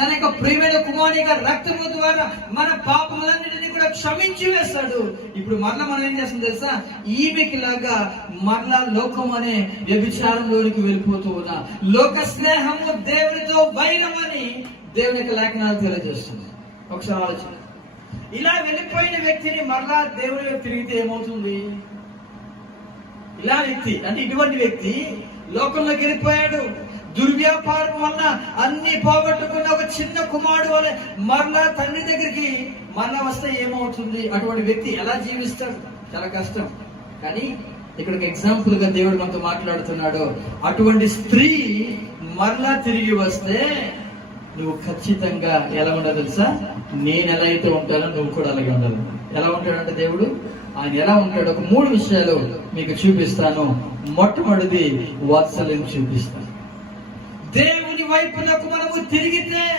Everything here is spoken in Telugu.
తన యొక్క ప్రియమైన కుమారుని యొక్క రక్తము ద్వారా మన పాపములన్నిటినీ కూడా క్షమించి వేస్తాడు. ఇప్పుడు మరలా మనం ఏం చేస్తాం తెలుసా? ఈమెకి లాగా మరలా లోకం అనే వ్యభిచారంలోనికి వెళ్ళిపోతూ ఉన్నా, లోక స్నేహము దేవునితో వైరం అని దేవుని యొక్క లేఖనాలు తెలియజేస్తుంది. ఒకసారి ఆలోచన. ఇలా వెళ్ళిపోయిన వ్యక్తిని మరలా దేవుని వైపు తిరిగితే ఏమవుతుంది? ఇలా వ్యక్తి అంటే ఇటువంటి వ్యక్తి లోకంలోకి వెళ్ళిపోయాడు, దుర్వ్యాపారం వల్ల అన్ని పోగొట్టుకున్న ఒక చిన్న కుమారుడు వల్ల మరలా తండ్రి దగ్గరికి మరలా వస్తే ఏమవుతుంది? అటువంటి వ్యక్తి ఎలా జీవిస్తాడు? చాలా కష్టం. కానీ ఇక్కడ ఒక ఎగ్జాంపుల్ గా దేవుడు మనతో మాట్లాడుతున్నాడు. అటువంటి స్త్రీ మరలా తిరిగి వస్తే నువ్వు ఖచ్చితంగా ఎలా ఉండాలి తెలుసా? నేను ఎలా అయితే ఉంటానో నువ్వు కూడా అలాగే ఉండాలి. ఎలా ఉంటాడంటే దేవుడు, ఆయన ఎలా ఉంటాడు? ఒక 3 విషయాలు మీకు చూపిస్తాను. మొట్టమొదటిది వాత్సల్యం చూపిస్తాను. దేవుని వైపునకు మనము తిరిగితే